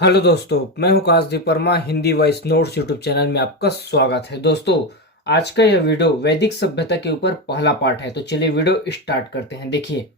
Hello दोस्तों, मैं हूं Kashdeep Verma. Hindi voice notes YouTube channel में आपका स्वागत है। दोस्तों, आज का यह वीडियो वैदिक सभ्यता के ऊपर पहला पार्ट है। तो चलिए वीडियो स्टार्ट करते हैं। देखिए,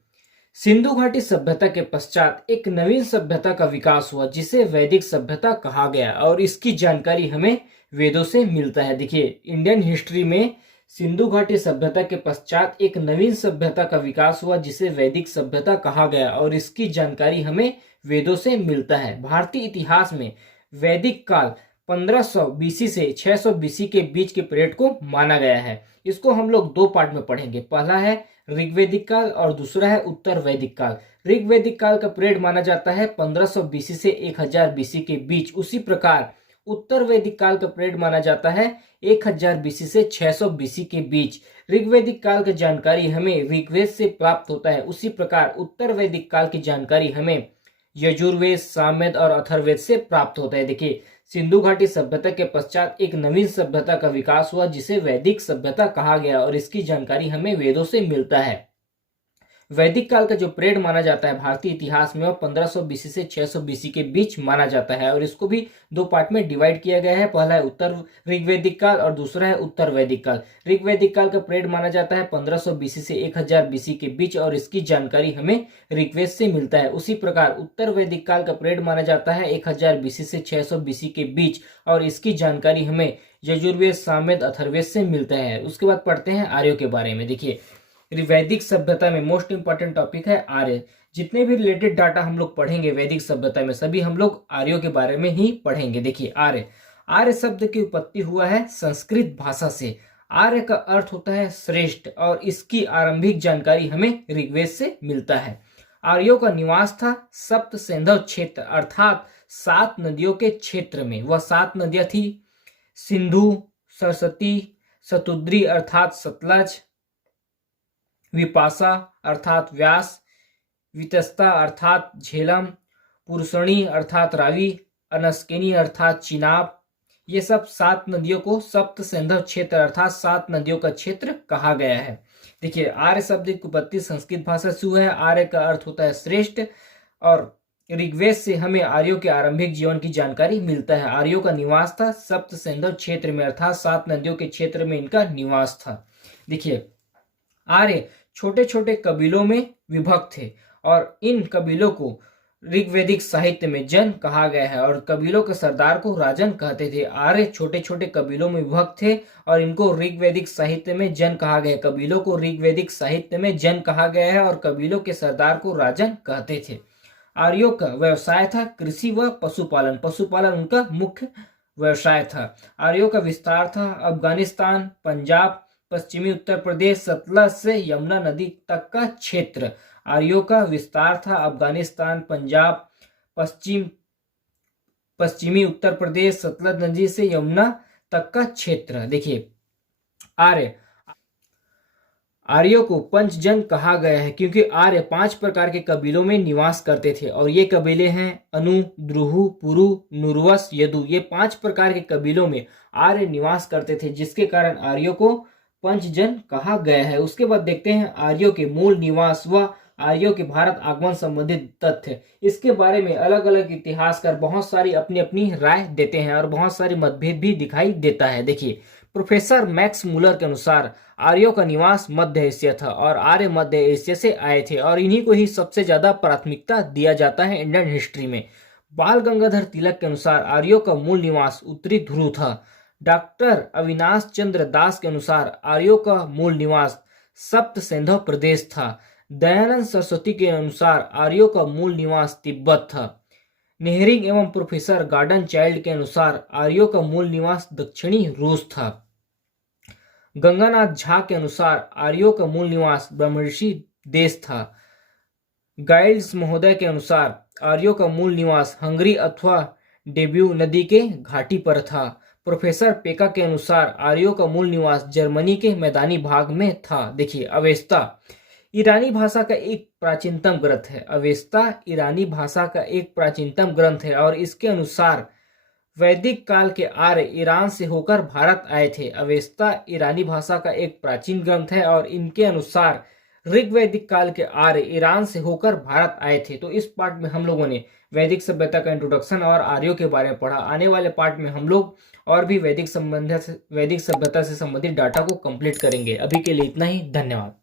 सिंधु घाटी सभ्यता के पश्चात एक नवीन सभ्यता का विकास हुआ जिसे वैदिक सभ्यता कहा गया और इसकी जानकारी हमें वेदों से मिलता है। देखिए, इंडियन हिस्ट्री में सिंधु घाटी सभ्यता के पश्चात एक नवीन सभ्यता का विकास हुआ जिसे वैदिक सभ्यता कहा गया और इसकी जानकारी हमें वेदों से मिलता है। भारतीय इतिहास में वैदिक काल 1500 बीसी से 600 बीसी के बीच के पीरियड को माना गया है। इसको हम लोग दो पार्ट में पढ़ेंगे। पहला है ऋग्वैदिक काल और दूसरा है उत्तर वैदिक काल। ऋग्वैदिक काल का पीरियड माना जाता है 1500 बीसी से 1000 बीसी के बीच। उसी प्रकार उत्तर वैदिक काल का पीरियड माना जाता है 1000 बीसी से 600 बीसी के बीच। ऋग्वैदिक काल की जानकारी हमें ऋग्वेद से प्राप्त होता है। उसी प्रकार उत्तर वैदिक काल की जानकारी हमें यजुर्वेद, सामवेद और अथर्ववेद से प्राप्त होता है। देखिए, सिंधु घाटी सभ्यता के पश्चात एक नवीन सभ्यता का विकास हुआ जिसे वैदिक सभ्यता कहा गया और इसकी जानकारी हमें वेदों से मिलता है। वैदिक काल का जो पीरियड माना जाता है भारतीय इतिहास में, वो 1500 बीसी से 600 बीसी के बीच माना जाता है और इसको भी दो पार्ट में डिवाइड किया गया है। पहला है उत्तर ऋग्वैदिक काल और दूसरा है उत्तर वैदिक काल। ऋग्वैदिक काल का पीरियड माना जाता है 1500 बीसी से 1000 बीसी के बीच और इसकी जानकारी हमें ऋग्वेद से मिलता है। उसी प्रकार उत्तर वैदिक काल का पीरियड माना जाता है 1000 बीसी से 600 बीसी के बीच और इसकी जानकारी हमें यजुर्वेद, सामवेद, अथर्ववेद से मिलता है। उसके बाद पढ़ते हैं आर्यों के बारे में। देखिए, वैदिक सभ्यता में मोस्ट इंपॉर्टेंट टॉपिक है आर्य। जितने भी रिलेटेड डाटा हम लोग पढ़ेंगे वैदिक सभ्यता में, सभी हम लोग आर्यों के बारे में ही पढ़ेंगे। देखिए, आर्य आर्य शब्द की उत्पत्ति हुआ है संस्कृत भाषा से। आर्य का अर्थ होता है श्रेष्ठ और इसकी आरंभिक जानकारी हमें ऋग्वेद से मिलता है। आर्यों का निवास था सप्त सिंधु क्षेत्र अर्थात 7 नदियों के क्षेत्र में। वह 7 नदियां थी सिंधु, सरस्वती, शतुद्री अर्थात सतलज, विपाशा अर्थात व्यास, वितस्ता अर्थात झेलम, पुरुषणी अर्थात रावी, अनस्केनी अर्थात चिनाब। ये सब 7 नदियों को सप्त सिंधु क्षेत्र अर्थात 7 नदियों का क्षेत्र कहा गया है। देखिए, आर्य शब्द की उत्पत्ति संस्कृत भाषा से हुआ है। आर्य का अर्थ होता है श्रेष्ठ और ऋग्वेद से हमें आर्यों के आरंभिक जीवन की जानकारी मिलता है। आर्यों का निवास था सप्त सिंधु क्षेत्र में अर्थात 7 नदियों के क्षेत्र में इनका निवास था। देखिए, आर्य छोटे छोटे कबीलों में विभक्त थे और इन कबीलों को ऋग्वैदिक साहित्य में जन कहा गया है और कबीलों के सरदार को राजन कहते थे। आर्य छोटे छोटे कबीलों में विभक्त थे और इनको ऋग्वैदिक साहित्य में जन कहा गया है। कबीलों को ऋग्वैदिक साहित्य में जन कहा गया है और कबीलों के सरदार को राजन कहते थे। आर्यों का व्यवसाय था कृषि व पशुपालन। पशुपालन उनका मुख्य व्यवसाय था। आर्यों का विस्तार था अफगानिस्तान, पंजाब, पश्चिमी उत्तर प्रदेश, सतलज से यमुना नदी तक का क्षेत्र। आर्यों का विस्तार था अफगानिस्तान, पंजाब, पश्चिमी उत्तर प्रदेश, सतलज नदी से यमुना तक का क्षेत्र। देखिए, आर्यों को पंचजन कहा गया है क्योंकि आर्य 5 प्रकार के कबीलों में निवास करते थे और ये कबीले हैं अनु, द्रुहु, पुरु, नुरवस, यदु। ये 5 प्रकार के कबीलों में आर्य निवास करते थे जिसके कारण आर्यों को पंचजन कहा गया है। उसके बाद देखते हैं आर्यों के मूल निवास व आर्यों के भारत आगमन संबंधित तथ्य। इसके बारे में अलग अलग इतिहासकार बहुत सारी अपनी अपनी राय देते हैं और बहुत सारी मतभेद भी दिखाई देता है। देखिए, प्रोफेसर मैक्स मूलर के अनुसार आर्यों का निवास मध्य एशिया था और आर्य मध्य एशिया से आए थे और इन्हीं को ही सबसे ज्यादा प्राथमिकता दिया जाता है इंडियन हिस्ट्री में। बाल गंगाधर तिलक के अनुसार आर्यों का मूल निवास उत्तरी ध्रुव था। डॉक्टर अविनाश चंद्र दास के अनुसार आर्यों का मूल निवास सप्त सिंधु प्रदेश था। दयानंद सरस्वती के अनुसार आर्यों का मूल निवास तिब्बत था। नेहरिंग एवं प्रोफेसर गार्डन चाइल्ड के अनुसार आर्यों का मूल निवास दक्षिणी रूस था। गंगानाथ झा के अनुसार आर्यों का मूल निवास ब्रह्मर्षि देश था। गाइल्स महोदय के अनुसार आर्यों का मूल निवास हंगरी अथवा डेब्यू नदी के घाटी पर था। प्रोफेसर पेका के अनुसार आर्यों का मूल निवास जर्मनी के मैदानी भाग में था। देखिए, अवेस्ता ईरानी भाषा का एक प्राचीनतम ग्रंथ है। अवेस्ता ईरानी भाषा का एक प्राचीनतम ग्रंथ है और इसके अनुसार वैदिक काल के आर्य ईरान से होकर भारत आए थे। अवेस्ता ईरानी भाषा का एक प्राचीन ग्रंथ है और इनके अनुसार ऋग वैदिक काल के आर्य ईरान से होकर भारत आए थे। तो इस पार्ट में हम लोगों ने वैदिक सभ्यता का इंट्रोडक्शन और आर्यों के बारे में पढ़ा। आने वाले पार्ट में हम लोग और भी वैदिक सभ्यता से संबंधित डाटा को कंप्लीट करेंगे। अभी के लिए इतना ही, धन्यवाद।